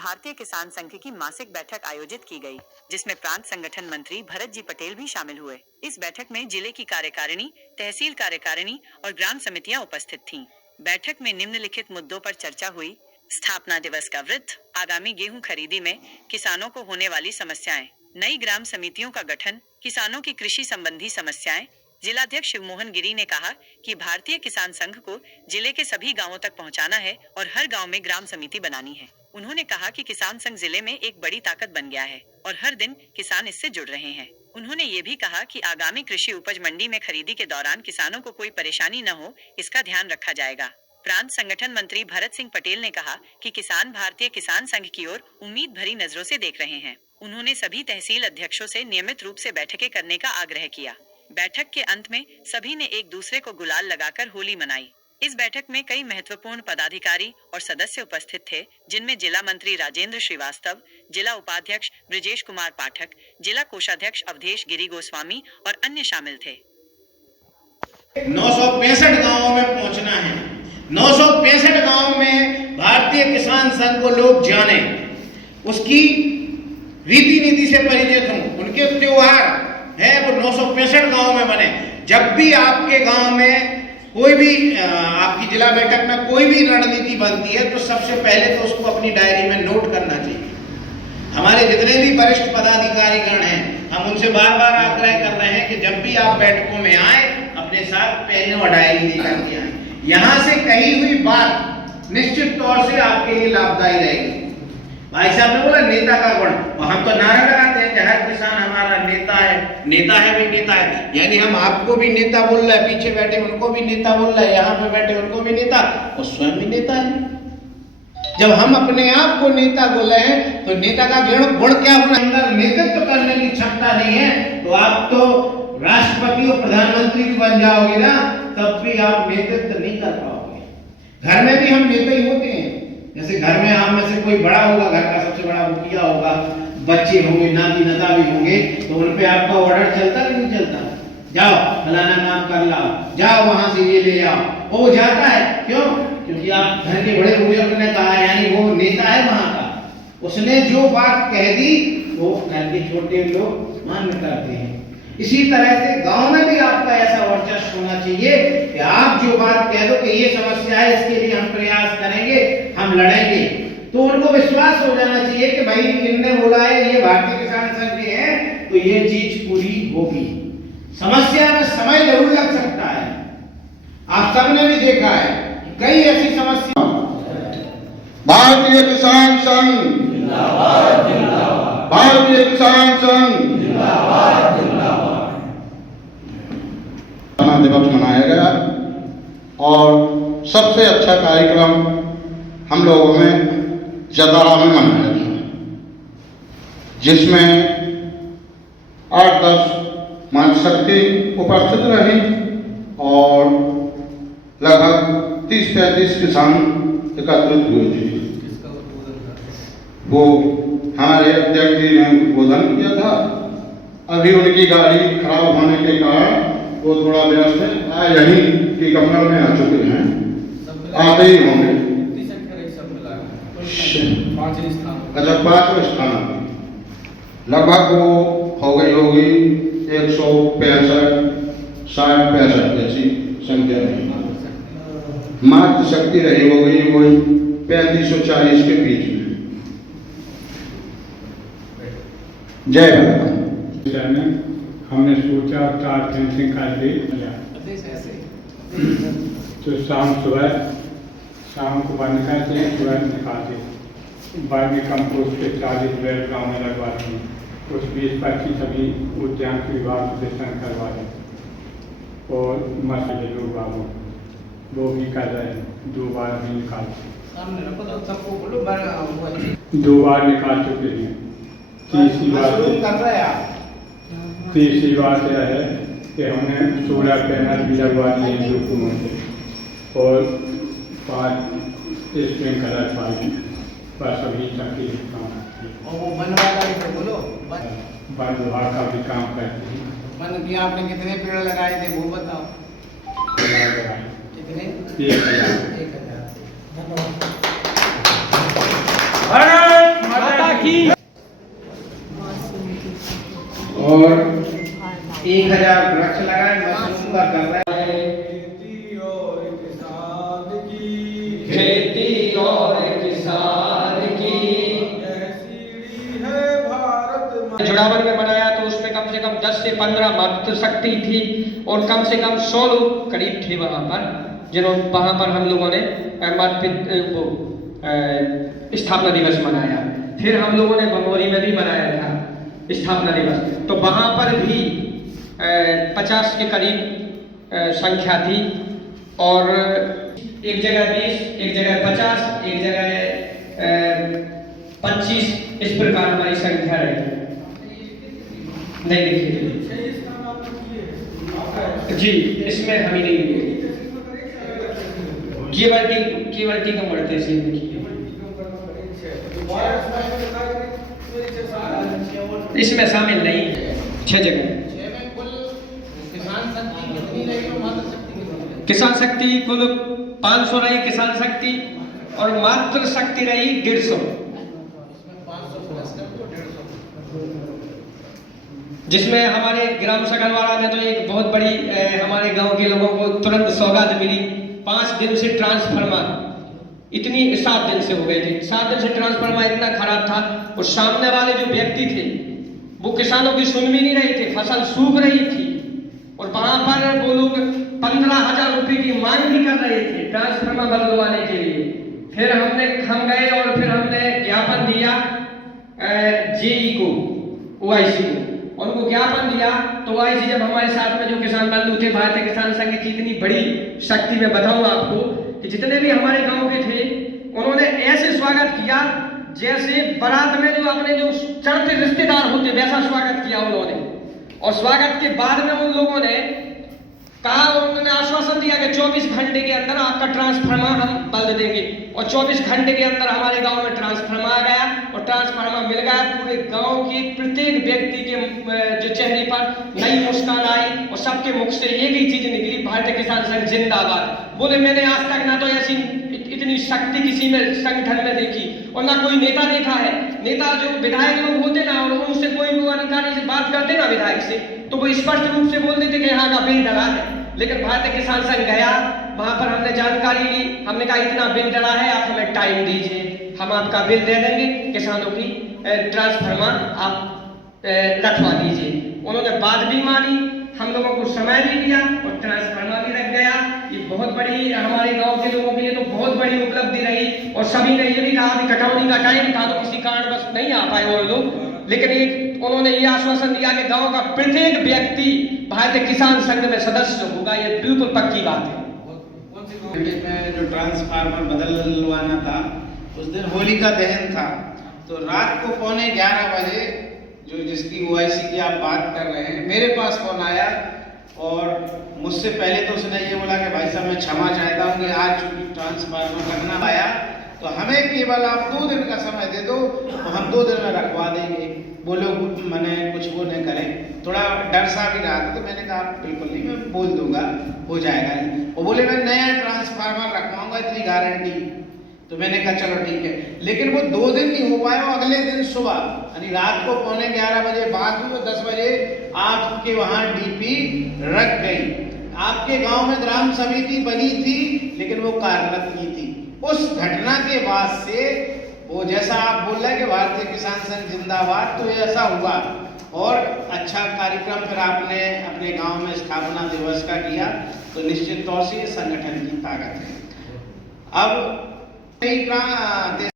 भारतीय किसान संघ की मासिक बैठक आयोजित की गई, जिसमें प्रांत संगठन मंत्री भरत जी पटेल भी शामिल हुए। इस बैठक में जिले की कार्यकारिणी, तहसील कार्यकारिणी और ग्राम समितियां उपस्थित थीं। बैठक में निम्नलिखित मुद्दों पर चर्चा हुई: स्थापना दिवस का व्रत, आगामी गेहूं खरीदी में किसानों को होने वाली समस्याएं, नई ग्राम समितियों का गठन, किसानों की कृषि संबंधी समस्याएं। जिलाध्यक्ष शिवमोहन गिरी ने कहा कि भारतीय किसान संघ को जिले के सभी गांवों तक पहुंचाना है और हर गांव में ग्राम समिति बनानी है। उन्होंने कहा कि किसान संघ जिले में एक बड़ी ताकत बन गया है और हर दिन किसान इससे जुड़ रहे हैं। उन्होंने ये भी कहा कि आगामी कृषि उपज मंडी में खरीदी के दौरान किसानों को कोई परेशानी न हो, इसका ध्यान रखा जाएगा। प्रांत संगठन मंत्री भरत सिंह पटेल ने कहा कि किसान भारतीय किसान संघ की ओर उम्मीद भरी नजरों से देख रहे हैं। उन्होंने सभी तहसील अध्यक्षों से नियमित रूप से बैठकें करने का आग्रह किया। बैठक के अंत में सभी ने एक दूसरे को गुलाल लगाकर होली मनाई। इस बैठक में कई महत्वपूर्ण पदाधिकारी और सदस्य उपस्थित थे, जिनमें जिला मंत्री राजेंद्र श्रीवास्तव, जिला उपाध्यक्ष ब्रिजेश कुमार पाठक, जिला कोषाध्यक्ष अवधेश गिरी गोस्वामी और अन्य शामिल थे। 965 गांवों में पहुंचना है। 965 गांव में भारतीय किसान संघ को लोग जाने, उसकी रीति नीति से परिचित हों, उनके त्योहार है वो 965 गांव में बने। जब भी आपके गांव में कोई भी आपकी जिला बैठक में कोई भी रणनीति बनती है तो सबसे पहले तो उसको अपनी डायरी में नोट करना चाहिए। हमारे जितने भी वरिष्ठ पदाधिकारीगण हैं, हम उनसे बार बार आग्रह कर रहे हैं कि जब भी आप बैठकों में आए अपने साथ पेन और डायरी लेकर के आए। यहाँ से कही हुई बात निश्चित तौर से आपके लिए लाभदायी रहेगी। भाई साहब ने बोला नेता का गुण, और हम तो नारा लगाते हैं कि हर किसान हमारा नेता है, नेता है भी नेता है। यानी हम आपको भी नेता बोल रहे हैं, पीछे बैठे उनको भी नेता बोल रहे हैं, यहाँ पे बैठे उनको भी नेता, और स्वयं भी नेता है। जब हम अपने आप को नेता बोले हैं तो नेता का गुण क्या होना? अंदर नेतृत्व करने की क्षमता नहीं है तो आप तो राष्ट्रपति और प्रधानमंत्री भी बन जाओगे ना, तब भी आप नेतृत्व नहीं कर पाओगे। घर में भी हम नेता ही होते हैं। जैसे घर में हम में से कोई बड़ा होगा, घर का सबसे बड़ा मुखिया होगा, बच्चे होंगे, नाती नता भी होंगे, तो उन पे आपका ऑर्डर चलता कि नहीं चलता? जाओ फलाना काम कर लाओ, जाओ वहां से ये ले आओ, वो जाता है। क्यों? क्योंकि आप घर के बड़े बुजुर्ग ने कहा, यानी वो नेता है वहां का। उसने जो बात कह दी वो घर के छोटे लोग मान करते हैं। इसी तरह से गांव में भी आपका ऐसा वर्चस्व होना चाहिए कि आप जो बात कह दो कि ये समस्या है, इसके लिए हम प्रयास करेंगे, हम लड़ेंगे, तो उनको विश्वास हो जाना चाहिए कि भाई इनने बोला है, ये भारतीय किसान संघ के हैं, तो ये चीज पूरी होगी। समस्या में समय जरूर लग सकता है। आप सबने भी देखा है कई ऐसी समस्या। भारतीय किसान संघ जिंदाबाद, जिंदाबाद। भारतीय किसान संघ जिंदाबाद, जिंदाबाद। दिवस मनाया गया और सबसे अच्छा कार्यक्रम हम लोगों में जतारा में मनाया था, जिसमें 8-10 मातृशक्ति उपस्थित रही और लगभग 30-35 किसान एकत्रित हुए थे। वो हमारे अध्यक्ष जी ने उद्बोधन किया था। अभी उनकी गाड़ी खराब होने के कारण वो थोड़ा व्यस्त है, यहीं की कमरा में आ चुके हैं, आते ही होंगे। अच्छा, 5वें स्थान लगभग वो हो गई होगी 165-60-65 ऐसी संख्या में। मातृशक्ति रही होगी वही 3540 के बीच में। जय भारत। हमने सोचा तार फेंसिंग का दे तो शाम को बाहर निकालते, सुबह निकालते। बाद में कंपोस्ट के 40 बैग गाँव में लगवाते हैं। कुछ 20-25 अभी उद्यान के विभाग से करवा दें और मसाले लोग बाबू वो भी कर रहे हैं। 2 बार भी निकालते, 2 बार निकाल चुके हैं। तीसरी बात यह है कि हमने 16 पैनल भी लगवा दिए हैं हुकूमत से और 5 स्प्रिंकलर पाइप, बस अभी तक ही काम। और वो बनवाला भी तो बोलो, वन विभाग का भी काम करते हैं। मन की आपने कितने पेड़ लगाए थे वो बताओ? कितने? 1000। धन्यवाद। की। और 1000 वृक्ष लगाए मशरूम का कर रहे हैं। खेती और किसान की जुड़ावन में बनाया तो उसमें कम से कम 10 से 15 मातृशक्ति थी और कम से कम 100 लोग करीब थे वहाँ पर, वहाँ पर हम लोगों ने स्थापना दिवस मनाया। फिर हम लोगों ने भगोरी में भी मनाया था स्थापना दिवस, तो वहाँ पर भी 50 के करीब संख्या थी और एक जगह 20, एक जगह 50, एक जगह 25, इस प्रकार हमारी संख्या रही। नहीं देखिए जी, इसमें हम ही नहीं केवल टी कम बढ़ते से इसमें शामिल नहीं है। 6 जगह किसान शक्ति कुल 500 रही किसान शक्ति और मातृ शक्ति रही 150, जिसमें हमारे ग्राम सकलवाड़ा में तो एक बहुत बड़ी हमारे गांव के लोगों को तुरंत सौगात मिली। 5 दिन से ट्रांसफार्मर 7 दिन से हो गए थे, 7 दिन से ट्रांसफार्मर इतना खराब था और सामने वाले जो व्यक्ति थे वो किसानों की सुन भी नहीं रहे थे, फसल सूख रही थी और वहां पर वो लोग 15,000 रुपए की मांग भी कर रहे थे ट्रांसफार्मर बदलवाने के लिए। फिर हम गए और फिर हमने ज्ञापन दिया जेई को, ओआईसी को, उनको ज्ञापन दिया तो ओआईसी जब हमारे साथ में जो किसान बंधु थे, भारतीय किसान संघ की इतनी बड़ी शक्ति में बताऊं आपको कि जितने भी हमारे गांव के थे उन्होंने ऐसे स्वागत किया जैसे बारात में जो अपने जो चढ़ते रिश्तेदार होते वैसा स्वागत किया उन्होंने। और स्वागत के बाद में उन लोगों ने कहा, उन्होंने आश्वासन दिया कि 24 घंटे के अंदर आपका ट्रांसफार्मर हम बदल देंगे और 24 घंटे के अंदर हमारे गांव में ट्रांसफार्मर आ गया और ट्रांसफार्मर मिल गया। पूरे गांव के प्रत्येक व्यक्ति के जो चेहरे पर नई मुस्कान आई और सबके मुख से एक ही चीज निकली, भारतीय किसान संघ जिंदाबाद। बोले मैंने आज तक ना तो ऐसी इतनी शक्ति किसी में संगठन में देखी और ना कोई नेता देखा है। नेता जो विधायक लोग होते ना और उनसे कोई वो अधिकारी से बात करते ना विधायक से, तो वो स्पष्ट रूप से बोल देते कि यहाँ का बिल डला है। लेकिन भारतीय किसान संघ गया, वहां पर हमने जानकारी ली, हमने कहा इतना बिल डला है, आप हमें टाइम दीजिए, हम आपका बिल दे देंगे, किसानों की ट्रांसफार्मर आप रखवा दीजिए। उन्होंने बात भी मानी, हम लोगों को समय भी दिया और ट्रांसफार्मर भी रख गया। ये बहुत बड़ी हमारे गांव के लोगों के लिए तो बहुत बड़ी उपलब्धि रही और सभी ने ये भी कहा कि कटौती का टाइम था तो किसी कारणवश नहीं आ पाए वो लोग, लेकिन उन्होंने ये आश्वासन दिया कि गांव का प्रत्येक व्यक्ति भारतीय किसान संघ में सदस्य होगा। ये बिल्कुल पक्की बात है। में जो ट्रांसफार्मर बदलवाना था उस दिन होली का दहन था, तो रात को 11:15 बजे जो जिसकी ओआईसी की आप बात कर रहे हैं मेरे पास फोन आया और मुझसे पहले तो उसने ये बोला कि भाई साहब मैं क्षमा चाहता हूँ कि आज चूंकि ट्रांसफार्मर लगना आया तो हमें केवल आप 2 दिन का समय दे दो तो हम 2 दिन में रखवा देंगे। वो लोग मैंने कुछ वो नहीं करें, थोड़ा डर सा भी रहा था, तो मैंने कहा बिल्कुल नहीं, मैं बोल दूंगा हो जाएगा। वो बोले मैं नया ट्रांसफार्मर रखवाऊंगा, इतनी गारंटी। तो मैंने कहा चलो ठीक है, लेकिन वो 2 दिन नहीं हो पाया। वो अगले दिन सुबह यानी रात को 11:15 बजे बाद में 10 बजे आपके वहाँ डीपी रख गई। आपके गांव में ग्राम समिति बनी थी लेकिन वो कार्यरत नहीं थी। उस घटना के बाद से वो जैसा आप बोल रहे हैं कि भारतीय किसान संघ जिंदाबाद, तो ऐसा हुआ और अच्छा कार्यक्रम फिर आपने अपने गांव में स्थापना दिवस का किया, तो निश्चित तौर से संगठन की ताकत है। अब